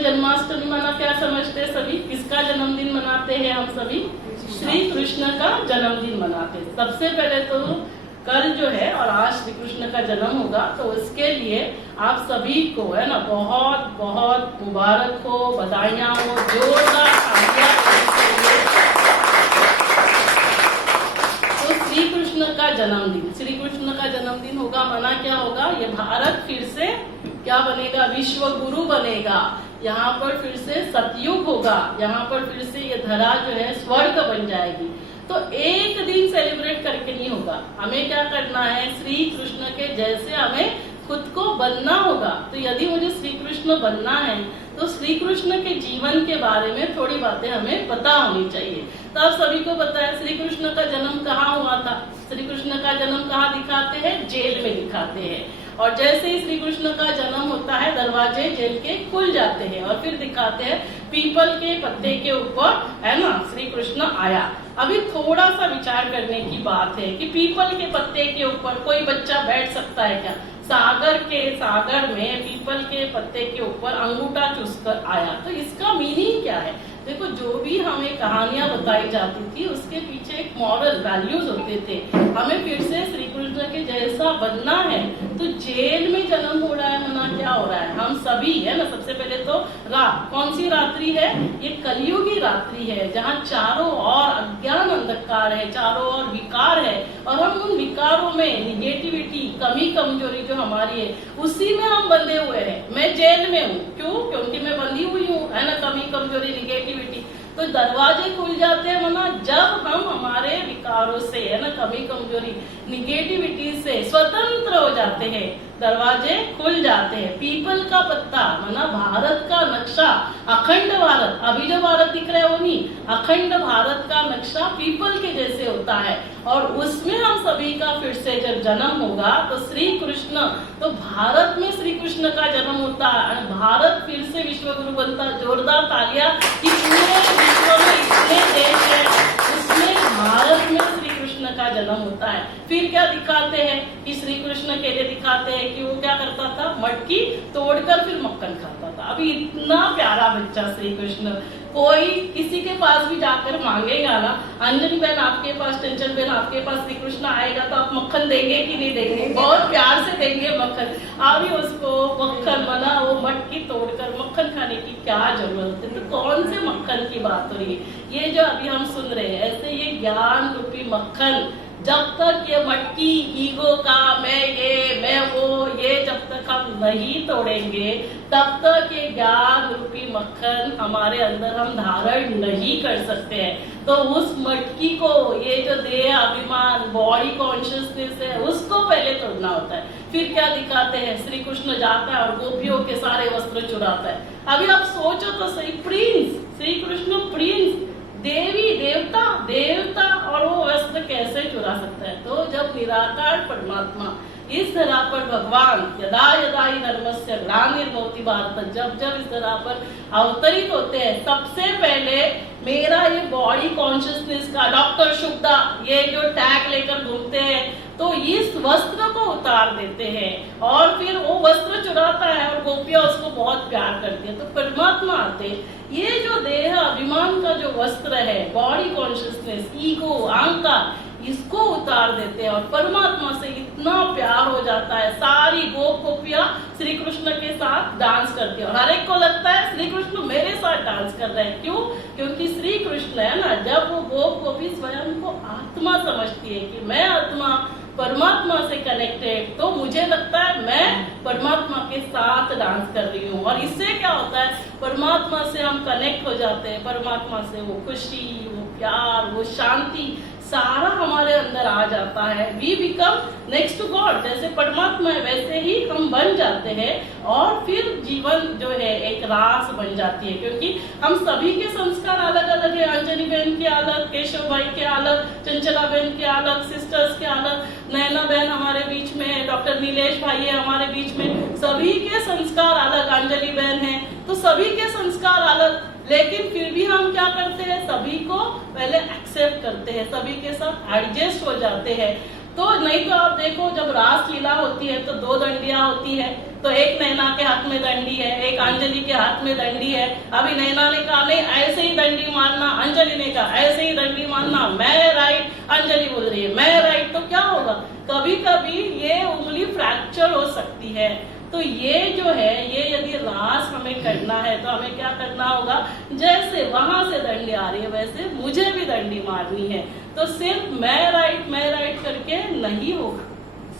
कृष्ण जन्माष्टमी माना क्या समझते हैं सभी? किसका जन्मदिन मनाते हैं हम सभी? श्री कृष्ण का जन्मदिन मनाते हैं। सबसे पहले तो कल जो है और आज श्री कृष्ण का जन्म होगा, तो उसके लिए आप सभी को है ना बहुत बहुत मुबारक हो, बधाइयां हो, जोरदार तालियां हो। तो श्री कृष्ण का जन्मदिन होगा, माना क्या होगा? ये भारत फिर से क्या बनेगा? विश्व गुरु बनेगा। यहाँ पर फिर से सतयुग होगा, यहाँ पर फिर से ये धरा जो है स्वर्ग बन जाएगी। तो एक दिन सेलिब्रेट करके नहीं होगा, हमें क्या करना है? श्री कृष्ण के जैसे हमें खुद को बनना होगा। तो यदि मुझे श्री कृष्ण बनना है तो श्री कृष्ण के जीवन के बारे में थोड़ी बातें हमें पता होनी चाहिए। तो आप सभी को पता है श्री कृष्ण का जन्म कहाँ हुआ था? श्री कृष्ण का जन्म कहाँ दिखाते हैं? जेल में दिखाते हैं। और जैसे ही श्री कृष्ण का जन्म होता है, दरवाजे जेल के खुल जाते हैं और फिर दिखाते हैं पीपल के पत्ते के ऊपर, है ना, श्री कृष्ण आया। अभी थोड़ा सा विचार करने की बात है कि पीपल के पत्ते के ऊपर कोई बच्चा बैठ सकता है क्या? सागर में पीपल के पत्ते के ऊपर अंगूठा चूसकर आया। तो इसका मीनिंग क्या है? देखो, जो भी हमें कहानियां बताई जाती थी उसके पीछे एक मॉरल वैल्यूज होते थे। हमें फिर से श्री कृष्ण के जैसा बनना है तो जेल में जन्म हो रहा है, मना क्या हो रहा है? हम सभी है ना, सबसे पहले तो रात, कौन सी रात्रि है? ये कलयुगी रात्रि है, जहाँ चारों ओर अज्ञान अंधकार है, चारों ओर विकार है और हम उन विकारों में निगेटिविटी, कमी कमजोरी जो हमारी है उसी में हम बंधे हुए हैं। मैं जेल में हूँ, क्यों? क्योंकि मैं बंधी हुई हूँ, है ना, कमी कमजोरी निगेटिविटी। तो दरवाजे खुल जाते हैं मना जब हम हमारे विकारों से, है ना, कमी कमजोरी निगेटिविटी से स्वतंत्र हो जाते हैं, दरवाजे खुल जाते हैं। पीपल का पत्ता मना भारत का नक्शा, अखंड भारत, अभी जो भारत दिख रहा है वो नहीं, अखंड भारत का नक्शा पीपल के जैसे होता है और उसमें हम सभी का फिर से जब जन्म होगा तो श्री कृष्ण, तो भारत में श्री कृष्ण का जन्म होता है, भारत फिर से विश्व गुरु बनता। जोरदार तालियां कि पूरे विश्व में इतने देश है, उसमें भारत में श्री कृष्ण का जन्म होता है। फिर क्या दिखाते हैं कि श्री कृष्ण के लिए दिखाते हैं कि वो क्या करता था? मटकी तोड़कर फिर मक्खन खाता था। अभी इतना प्यारा बच्चा श्री कृष्ण, कोई किसी के पास भी जाकर मांगेगा ना, अंजलि बहन आपके पास, चंचल बहन आपके पास श्री कृष्ण आएगा तो आप मक्खन देंगे कि नहीं देंगे? बहुत प्यार से देंगे मक्खन। अभी उसको मक्खन बना, वो मटकी तोड़कर मक्खन खाने की क्या जरूरत है? तो कौन से मक्खन की बात हो रही है? ये जो अभी हम सुन रहे हैं, ऐसे ये ज्ञान रूपी मक्खन, जब तक ये मटकी ईगो का मैं ये मैं वो, ये जब तक हम नहीं तोड़ेंगे तब तक ये ज्ञान रूपी मक्खन हमारे अंदर हम धारण नहीं कर सकते हैं। तो उस मटकी को, ये जो देह अभिमान, बॉडी कॉन्शियसनेस है, उसको पहले तोड़ना होता है। फिर क्या दिखाते हैं? श्री कृष्ण जाता है और गोपियों के सारे वस्त्र चुराता है। अभी आप सोचो तो सही, प्रिंस, श्री कृष्ण प्रिंस, देवी देवता और वो वस्त्र कैसे चुरा सकता है? तो जब निराकार परमात्मा इस धरा पर भगवान यदा यदा ही धर्मस्य ग्लानिर्भवति भारत, जब जब इस धरा पर अवतरित होते हैं, सबसे पहले मेरा ये बॉडी कॉन्शियसनेस का डॉक्टर शुक्ला ये जो टैग लेकर घूमते हैं, तो इस वस्त्र को उतार देते हैं और फिर वो वस्त्र चुराता है और गोपियां उसको बहुत प्यार करती है। तो परमात्मा आते, ये जो देह अभिमान का जो वस्त्र है, बॉडी कॉन्शियसनेस, ईगो, अहंकार, इसको उतार देते हैं और परमात्मा से इतना प्यार हो जाता है। सारी गोपियां श्री कृष्ण के साथ डांस करती है और हर एक को लगता है श्री कृष्ण मेरे साथ डांस कर रहे हैं। क्यों? क्योंकि श्री कृष्ण है ना, जब वो गोपी स्वयं को आत्मा समझती है कि मैं आत्मा परमात्मा से कनेक्टेड, तो मुझे लगता है मैं परमात्मा के साथ डांस कर रही हूँ। और इससे क्या होता है? परमात्मा से हम कनेक्ट हो जाते हैं, परमात्मा से वो खुशी, वो प्यार, वो शांति सारा हमारे अंदर आ जाता है। We become next to God, जैसे परमात्मा है वैसे ही हम बन जाते हैं और फिर जीवन जो है एक रास बन जाती है। क्योंकि हम सभी के संस्कार अलग अलग है, अंजलि बहन के अलग, केशव भाई के अलग, चंचला बहन के अलग, सिस्टर्स के अलग, नैना बहन हमारे बीच में है, डॉक्टर नीलेश भाई है हमारे बीच में, सभी के संस्कार अलग, अंजलि बहन है, तो सभी के संस्कार अलग, लेकिन फिर भी हम क्या करते हैं? सभी को पहले एक्सेप्ट करते हैं, सभी के साथ एडजस्ट हो जाते हैं। तो नहीं तो आप देखो, जब रास लीला होती है तो दो दंडियां होती है, तो एक नैना के हाथ में दंडी है, एक अंजलि के हाथ में दंडी है। अभी नैना ने कहा नहीं ऐसे ही दंडी मारना, अंजलि ने कहा ऐसे ही दंडी मारना, मैं राइट, अंजलि बोल रही है मैं राइट, तो क्या होगा? कभी कभी ये उंगली फ्रैक्चर हो सकती है। तो ये जो है, ये यदि रास हमें करना है तो हमें क्या करना होगा, जैसे वहां से दंडी आ रही है वैसे मुझे भी दंडी मारनी है। तो सिर्फ मैं राइट करके नहीं होगा,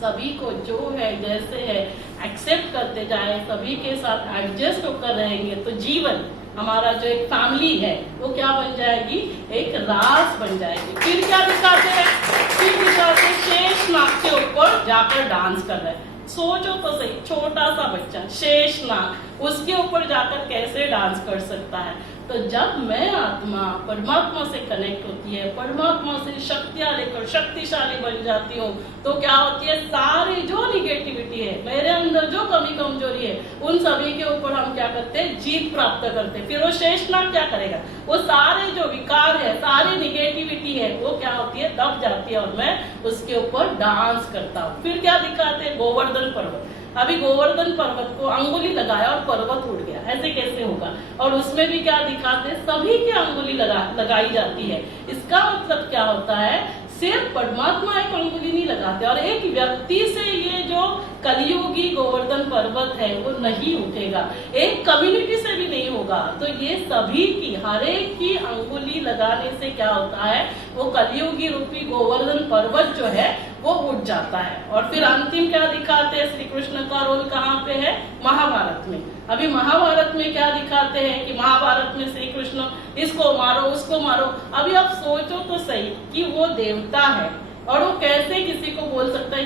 सभी को जो है जैसे है एक्सेप्ट करते जाए, सभी के साथ एडजस्ट होकर रहेंगे तो जीवन हमारा जो एक फैमिली है वो क्या बन जाएगी, एक रास बन जाएगी। फिर क्या दिखाते हैं, फिर दिखाते शेषनाग के ऊपर जाकर डांस कर रहे हैं। सोचो तो सही, छोटा सा बच्चा शेषनाग उसके ऊपर जाकर कैसे डांस कर सकता है? तो जब मैं आत्मा परमात्मा से कनेक्ट होती है, परमात्मा से शक्तियां लेकर शक्तिशाली बन जाती हूँ, तो क्या होती है, सारी जो निगेटिविटी है मेरे अंदर, जो कमी कमजोरी है, उन सभी के ऊपर हम क्या करते हैं, जीत प्राप्त करते हैं। फिर वो शेषनाग क्या करेगा, वो सारे जो विकार है, सारी निगेटिविटी है, वो क्या होती है, दब जाती है और मैं उसके ऊपर डांस करता हूँ। फिर क्या दिखाते हैं, गोवर्धन पर्वत। अभी गोवर्धन पर्वत को अंगुली लगाया और पर्वत उड़ गया, ऐसे कैसे होगा? और उसमें भी क्या दिखाते, सभी की अंगुली लगाई जाती है। इसका मतलब क्या होता है, सिर्फ परमात्मा एक अंगुली नहीं लगाते, और एक व्यक्ति से ये जो कलियुगी गोवर्धन पर्वत है वो नहीं उठेगा, एक कम्युनिटी से भी नहीं होगा। तो ये सभी की, हर एक की अंगुली लगाने से क्या होता है, वो कलियुगी रूपी गोवर्धन पर्वत जो है वो उठ जाता है। और फिर अंतिम क्या दिखाते हैं, श्री कृष्ण का रोल कहाँ पे है, महाभारत में। अभी महाभारत में क्या दिखाते हैं कि महाभारत में श्री कृष्ण इसको मारो उसको मारो। अभी आप सोचो तो सही कि वो देवता है और वो कैसे किसी को बोल सकता है,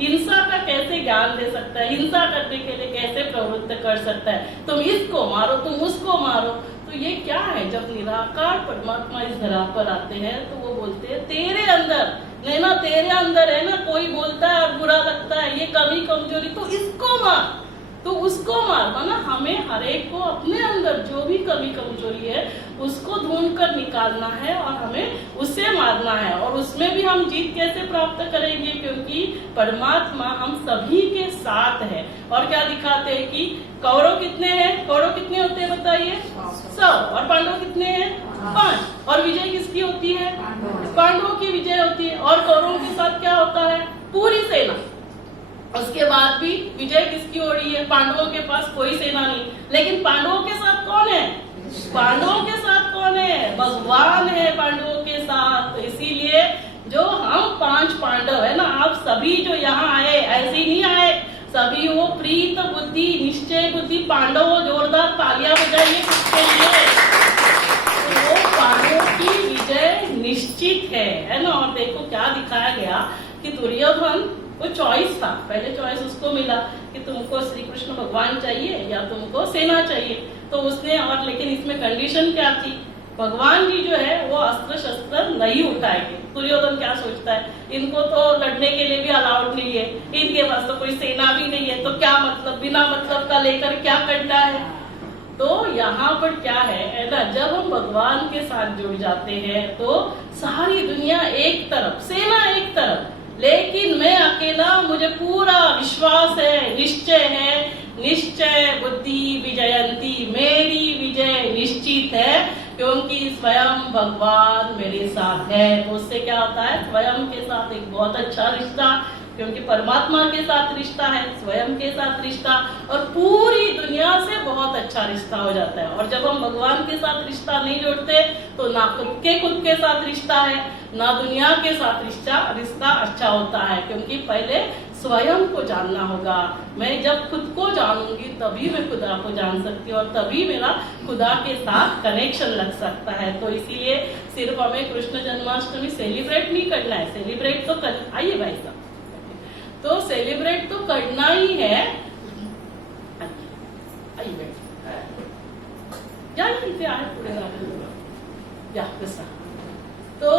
हिंसा का कैसे ज्ञान दे सकता है, हिंसा करने के लिए कैसे प्रवृत्त कर सकता है, तुम इसको मारो तुम उसको मारो। तो ये क्या है, जब निराकार परमात्मा इस धरा पर आते हैं तो वो बोलते हैं तेरे अंदर नैना, तेरे अंदर है ना, कोई बोलता है और बुरा लगता है, ये कमी कमजोरी, तो इसको मार, तो उसको मार। माना हमें हर एक को अपने अंदर जो भी कमी कमजोरी है उसको ढूंढ कर निकालना है और हमें उससे मारना है। और उसमें भी हम जीत कैसे प्राप्त करेंगे, क्योंकि परमात्मा हम सभी के साथ है। और क्या दिखाते हैं कि कौरव कितने हैं, कौरव कितने होते हैं बताइए, 100, और पांडव कितने हैं, 5। और विजय किसकी होती है, पांडवों की विजय होती है। और कौरवों के साथ क्या होता है, पूरी सेना। उसके बाद भी विजय किसकी हो रही है, पांडवों के पास कोई सेना नहीं, लेकिन पांडवों के साथ कौन है, पांडवों के साथ कौन है, भगवान है पांडवों के साथ। इसीलिए जो हम 5 पांडव है ना, आप सभी जो यहाँ आए ऐसे ही नहीं आए, सभी वो प्रीत बुद्धि निश्चय बुद्धि पांडव, जोरदार तालियां बजाइए किसके लिए, तो वो पांडवों की विजय निश्चित है ना। और देखो क्या दिखाया गया कि दुर्योधन वो चॉइस था, पहले चॉइस उसको मिला कि तुमको श्री कृष्ण भगवान चाहिए या तुमको सेना चाहिए, तो उसने, और लेकिन इसमें कंडीशन क्या थी, भगवान जी जो है वो अस्त्र शस्त्र नहीं उठाएंगे। दुर्योधन क्या सोचता है, इनको तो लड़ने के लिए भी अलाउड नहीं है, इनके पास तो कोई सेना भी नहीं है, तो क्या मतलब, बिना मतलब का लेकर क्या करना है। तो यहाँ पर क्या है ना, जब हम भगवान के साथ जुड़ जाते हैं तो सारी दुनिया एक तरफ, सेना एक तरफ, लेकिन मैं अकेला, मुझे पूरा विश्वास है, निश्चय है, निश्चय बुद्धि विजयंती, मेरी विजय निश्चित है क्योंकि स्वयं भगवान मेरे साथ है। तो उससे क्या होता है, स्वयं के साथ एक बहुत अच्छा रिश्ता, क्योंकि परमात्मा के साथ रिश्ता है, स्वयं के साथ रिश्ता, और पूरी दुनिया से बहुत अच्छा रिश्ता हो जाता है। और जब हम भगवान के साथ रिश्ता नहीं जोड़ते तो ना खुद के साथ रिश्ता है, ना दुनिया के साथ रिश्ता अच्छा होता है, क्योंकि पहले स्वयं को जानना होगा। मैं जब खुद को जानूंगी तभी मैं खुदा को जान सकती हूँ और तभी मेरा खुदा के साथ कनेक्शन लग सकता है। तो इसीलिए सिर्फ हमें कृष्ण जन्माष्टमी सेलिब्रेट नहीं करना है, सेलिब्रेट तो कर, आइए भाई साहब, तो सेलिब्रेट तो करना ही है। आइए तो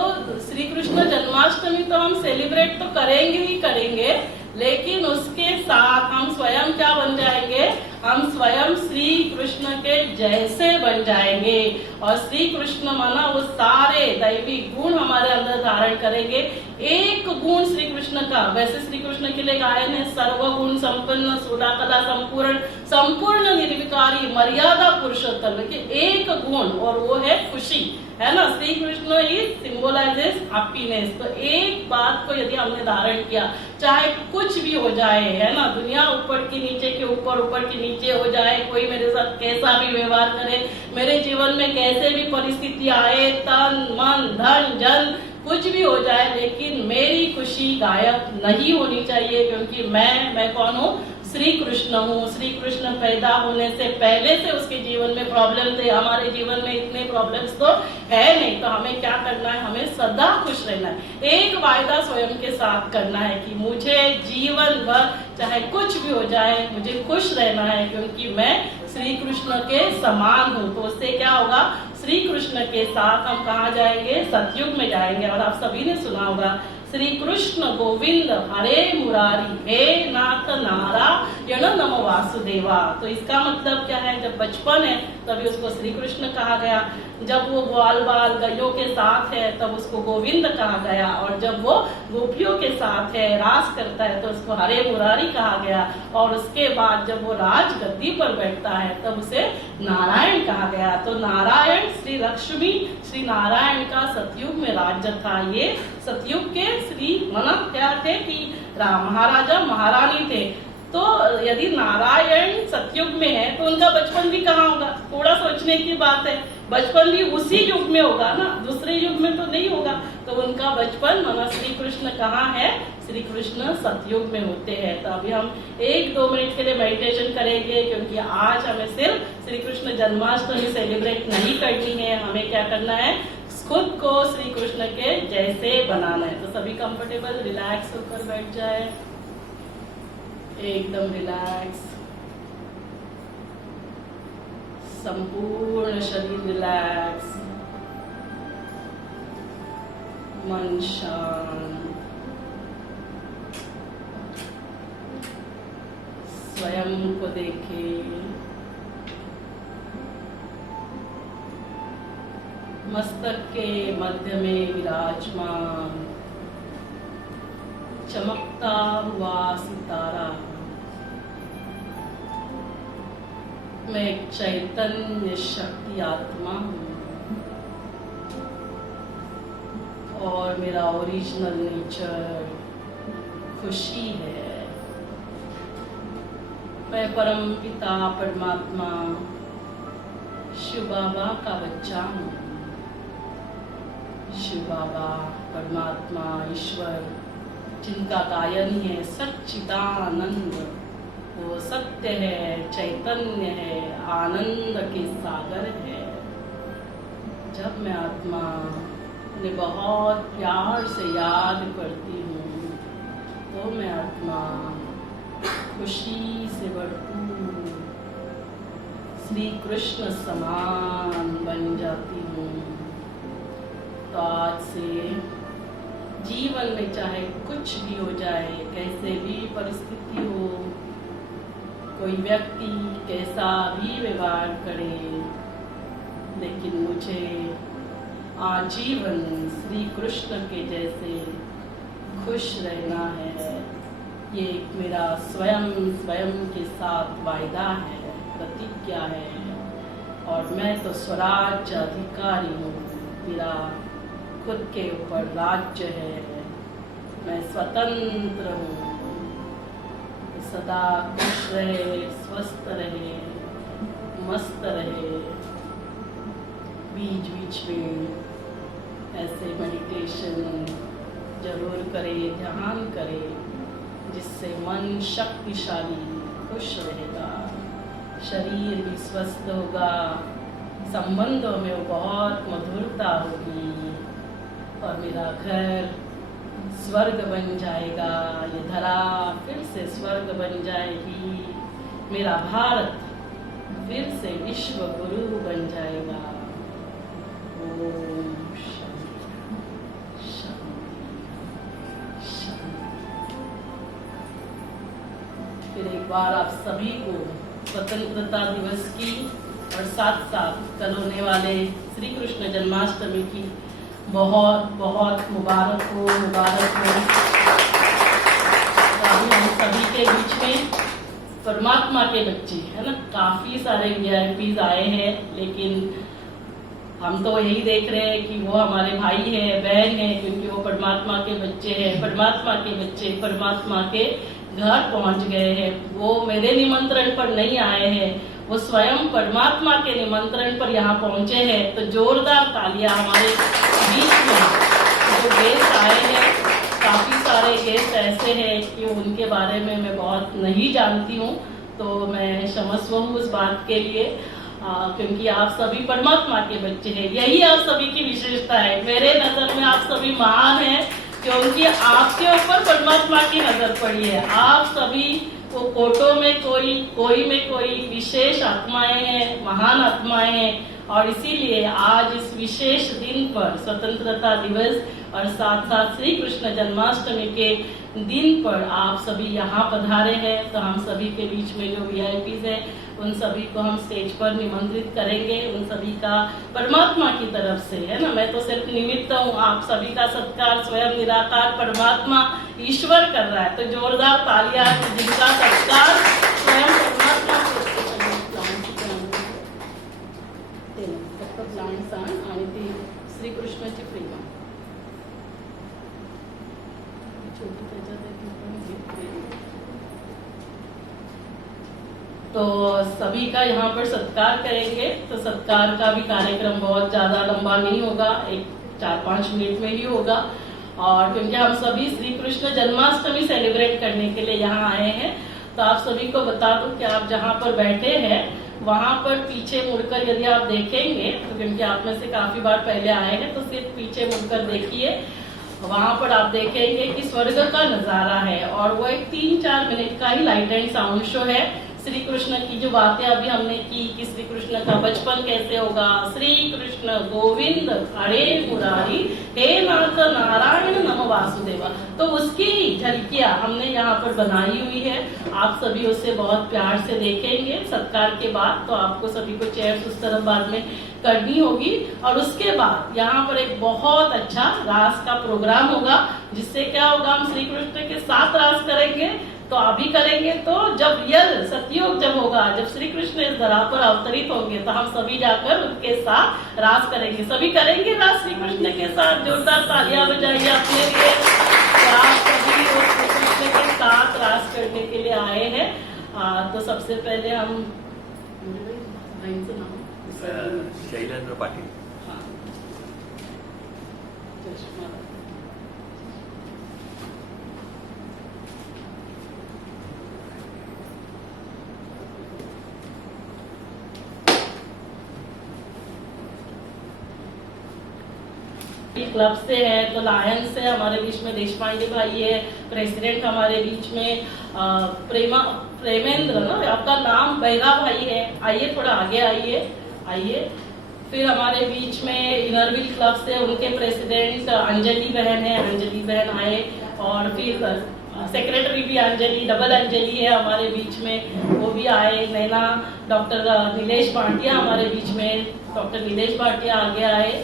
श्री कृष्ण जन्माष्टमी तो हम सेलिब्रेट तो करेंगे ही करेंगे, लेकिन उसके साथ हम स्वयं क्या बन जाएंगे, हम स्वयं श्री कृष्ण के जैसे बन जाएंगे। और श्री कृष्ण माना वो सारे दैवी गुण हमारे अंदर धारण करेंगे। एक गुण श्री कृष्ण का, वैसे श्री कृष्ण के लिए गायन है सर्वगुण संपन्न, सोला कला संपूर्ण, संपूर्ण निर्विकारी, मर्यादा पुरुषोत्तम, लेकिन एक गुण और वो है खुशी, है ना। Shri Krishna is symbolizes happiness. तो एक बात को यदि हमने धारण किया, चाहे कुछ भी हो जाए, है ना, दुनिया ऊपर की नीचे के ऊपर, ऊपर की नीचे हो जाए, कोई मेरे साथ कैसा भी व्यवहार करे, मेरे जीवन में कैसे भी परिस्थिति आए, तन मन धन जन कुछ भी हो जाए, लेकिन मेरी खुशी गायब नहीं होनी चाहिए, क्योंकि मैं कौन हूँ, श्री कृष्ण हूँ। श्री कृष्ण पैदा होने से पहले से उसके जीवन में प्रॉब्लम थे, हमारे जीवन में इतने प्रॉब्लम्स तो है नहीं। तो हमें क्या करना है, हमें सदा खुश रहना है। एक वायदा स्वयं के साथ करना है कि मुझे जीवन भर चाहे कुछ भी हो जाए, मुझे खुश रहना है, क्योंकि मैं श्री कृष्ण के समान हूँ। तो उससे क्या होगा, श्री कृष्ण के साथ हम कहाँ जाएंगे, सतयुग में जाएंगे। और आप सभी ने सुना होगा, श्री कृष्ण गोविंद हरे मुरारी, हे नाथ नारायण नमो वासुदेवा। तो इसका मतलब क्या है, जब बचपन है तभी उसको श्री कृष्ण कहा गया, जब वो ग्वाल बाल गायों के साथ है तब उसको गोविंद कहा गया, और जब वो गोपियों के साथ है, रास करता है, तो उसको हरे मुरारी कहा गया, और उसके बाद जब वो राज गद्दी पर बैठता है तब उसे नारायण कहा गया। तो नारायण श्री लक्ष्मी, श्री नारायण का सतयुग में राज्य था। ये सतयुग के श्री मना क्या थे कि महाराजा महारानी थे। तो यदि नारायण सतयुग में है तो उनका बचपन भी कहाँ होगा, थोड़ा सोचने की बात है। बचपन भी उसी युग में होगा ना, दूसरे युग में तो नहीं होगा। तो उनका बचपन माना श्री कृष्ण कहाँ है, श्री कृष्ण सतयुग में होते हैं। तो अभी हम 1-2 मिनट के लिए मेडिटेशन करेंगे, क्योंकि आज हमें सिर्फ श्री कृष्ण जन्माष्टमी सेलिब्रेट नहीं करनी है, हमें क्या करना है, खुद को श्री कृष्ण के जैसे बनाना है। तो सभी कंफर्टेबल रिलैक्स होकर बैठ जाए, एकदम रिलैक्स, संपूर्ण शरीर रिलैक्स, मन शांत, स्वयं को देखें, मस्तक के मध्य में विराजमान चमकता हुआ सितारा। मैं एक चैतन्य शक्ति आत्मा हूँ, और मेरा ओरिजिनल नेचर खुशी है। मैं परम पिता परमात्मा शिव बाबा का बच्चा हूँ। शिव बाबा परमात्मा ईश्वर जिनका गायन है सच्चिदानंद, वो सत्य है, चैतन्य है, आनंद के सागर है। जब मैं आत्मा उन्हें बहुत प्यार से याद करती हूँ तो मैं आत्मा खुशी से भरपूर श्री कृष्ण समान बन जाती हूँ। तो आज से जीवन में चाहे कुछ भी हो जाए, कैसे भी परिस्थिति हो, कोई व्यक्ति कैसा भी व्यवहार करे, लेकिन मुझे आजीवन श्री कृष्ण के जैसे खुश रहना है। ये एक मेरा स्वयं के साथ वायदा है, प्रतिज्ञा है। और मैं तो स्वराज्य अधिकारी हूँ, मेरा खुद के ऊपर राज्य है, मैं स्वतंत्र हूँ। सदा खुश रहे, स्वस्थ रहे, मस्त रहे। बीच बीच में ऐसे मेडिटेशन जरूर करें, ध्यान करें, जिससे मन शक्तिशाली खुश रहेगा, शरीर भी स्वस्थ होगा, संबंधों में वो बहुत मधुरता होगी, और मेरा घर स्वर्ग बन जाएगा, ये धरा फिर से स्वर्ग बन जाएगी, मेरा भारत फिर से विश्व गुरु बन जाएगा। ओम शांति शांति शांति। फिर एक बार आप सभी को स्वतंत्रता दिवस की और साथ साथ कल होने वाले श्री कृष्ण जन्माष्टमी की बहुत बहुत मुबारक हो, मुबारक हो। अभी हम सभी के बीच में परमात्मा के बच्चे है ना, काफी सारे वीआईपीज आए हैं, लेकिन हम तो यही देख रहे हैं कि वो हमारे भाई है, बहन है, क्योंकि वो परमात्मा के बच्चे हैं। परमात्मा के बच्चे परमात्मा के घर पहुंच गए हैं। वो मेरे निमंत्रण पर नहीं आए हैं, वो स्वयं परमात्मा के निमंत्रण पर यहाँ पहुंचे हैं। तो जोरदार तालियां हमारे बीच में जो गेस्ट आए हैं। काफी सारे गेस्ट ऐसे हैं कि उनके बारे में मैं बहुत नहीं जानती हूँ, तो मैं क्षमस्व हूँ उस बात के लिए, क्योंकि आप सभी परमात्मा के बच्चे हैं। यही आप सभी की विशेषता है। मेरे नजर में आप सभी महान हैं, क्योंकि आपके ऊपर परमात्मा की नजर पड़ी है। आप सभी वो कोटों में कोई में कोई विशेष आत्माएं हैं, महान आत्माएं हैं। और इसीलिए आज इस विशेष दिन पर, स्वतंत्रता दिवस और साथ साथ श्री कृष्ण जन्माष्टमी के दिन पर आप सभी यहाँ पधारे हैं। तो हम सभी के बीच में जो वीआईपीज है, उन सभी को हम स्टेज पर निमंत्रित करेंगे। उन सभी का परमात्मा की तरफ से, है ना, मैं तो सिर्फ निमित्त हूँ। आप सभी का सत्कार स्वयं निराकार परमात्मा ईश्वर कर रहा है। तो जोरदार तालियां जिनका सत्कार स्वयं परमात्मा आणि ती श्रीकृष्णाची प्रेमा तो सभी का यहाँ पर सत्कार करेंगे। तो सत्कार का भी कार्यक्रम बहुत ज्यादा लंबा नहीं होगा, एक 4-5 मिनट में ही होगा। और क्योंकि हम सभी श्री कृष्ण जन्माष्टमी सेलिब्रेट करने के लिए यहाँ आए हैं, तो आप सभी को बता दूं कि आप जहाँ पर बैठे हैं वहां पर पीछे मुड़कर यदि आप देखेंगे, तो क्योंकि आप में से काफी बार पहले आए हैं, तो सिर्फ पीछे मुड़कर देखिए। वहां पर आप देखेंगे कि स्वर्ग का नजारा है, और वो एक 3-4 मिनट का ही लाइट एंड साउंड शो है। श्री कृष्ण की जो बातें अभी हमने की कि श्री कृष्ण का बचपन कैसे होगा, श्री कृष्ण गोविंद हरे मुरारी हे नाथ नारायण नमो वासुदेवा, तो उसकी ही झलकियां हमने यहाँ पर बनाई हुई है। आप सभी उसे बहुत प्यार से देखेंगे। सत्कार के बाद तो आपको सभी को चेयर उस तरफ बाद में करनी होगी, और उसके बाद यहाँ पर एक बहुत अच्छा रास का प्रोग्राम होगा, जिससे क्या होगा, हम श्री कृष्ण के साथ रास करेंगे। तो अभी करेंगे, तो जब रियल सतयुग जब होगा, जब श्री कृष्ण इस धरा पर अवतरित होंगे, तो हम सभी जाकर उनके साथ रास करेंगे। सभी करेंगे रास श्री कृष्ण के साथ। जोरदार तालियां बजाइए अपने लिए। तो आप सभी श्री कृष्ण के साथ रास करने के लिए आए हैं। तो सबसे पहले हम शैलेंद्र पाटिल। क्लब से है, तो लायन से हमारे बीच में देशपांडे भाई है, प्रेसिडेंट हमारे बीच में प्रेमेंद्र ना, आपका नाम बैरा भाई है। आइए थोड़ा आगे आइए। फिर हमारे बीच में इनरविल क्लब से उनके प्रेसिडेंट अंजलि बहन है, अंजलि बहन आए। और फिर सेक्रेटरी भी अंजलि, डबल अंजलि है हमारे बीच में, वो भी आए। नैना डॉक्टर नीलेश भाटिया हमारे बीच में, डॉक्टर नीलेश भाटिया आगे आए।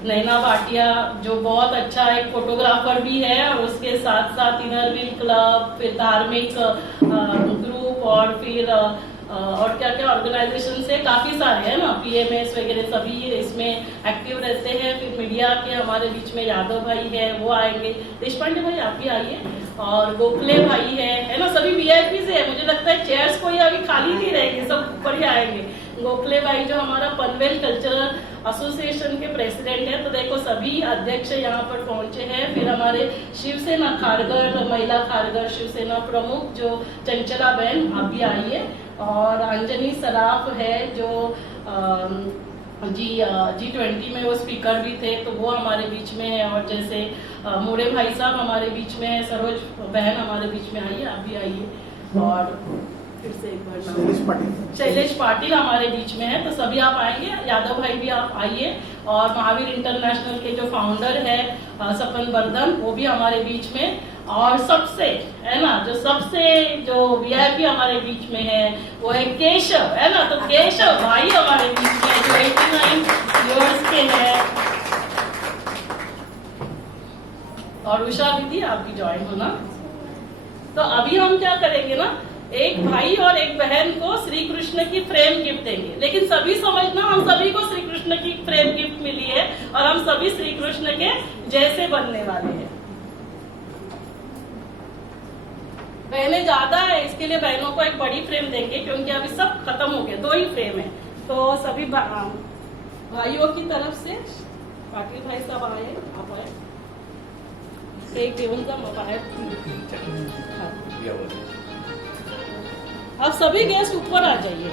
नैना भाटिया जो बहुत अच्छा एक फोटोग्राफर भी है, और उसके साथ साथ इनरविल क्लब, फिर धार्मिक ग्रुप, और फिर और क्या क्या ऑर्गेनाइजेशन से काफी सारे है ना, PMS वगैरह सभी इसमें एक्टिव रहते हैं। फिर मीडिया के हमारे बीच में यादव भाई है, वो आएंगे। देशपांडे भाई आप भी आइए, और गोखले भाई है ना, सभी VIP से है। मुझे लगता है चेयर्स कोई अभी खाली नहीं रहेंगे, सब ऊपर ही आएंगे। गोखले भाई जो हमारा पनवेल कल्चरल एसोसिएशन के प्रेसिडेंट है, तो देखो सभी अध्यक्ष यहाँ पर पहुंचे हैं। फिर हमारे शिवसेना खारगर, महिला खारगर शिवसेना प्रमुख जो चंचला बहन, आप भी आइए। और अंजनी सराफ है जो G20 में वो स्पीकर भी थे, तो वो हमारे बीच में है। और जैसे मोड़े भाई साहब हमारे बीच में है, सरोज बहन हमारे बीच में, आइए आप भी आइए। और फिर से एक बार शैलेश पाटिल हमारे बीच में है, तो सभी आप आएंगे। यादव भाई भी आप आइए। और महावीर इंटरनेशनल के जो फाउंडर है सपन वर्धन, वो भी हमारे बीच में। और सबसे है ना, जो VIP हमारे बीच में है, वो है केशव, है ना, तो केशव भाई हमारे बीच में जो 89 ईयर्स के हैं। और उषा दीदी आप भी ज्वाइन होना। तो अभी हम क्या करेंगे ना, एक भाई और एक बहन को श्री कृष्ण की फ्रेम गिफ्ट देंगे, लेकिन सभी समझना हम सभी को श्री कृष्ण की फ्रेम गिफ्ट मिली है और हम सभी श्री कृष्ण के जैसे बनने वाले हैं। बहनें ज्यादा है, इसके लिए बहनों को एक बड़ी फ्रेम देंगे, क्योंकि अभी सब खत्म हो गए, 2 ही फ्रेम है। तो सभी भाइयों की तरफ से पाटिल भाई साहब आए, आप आए, एक देवंजा बाहर। या वो आप सभी गेस्ट ऊपर आ जाइए।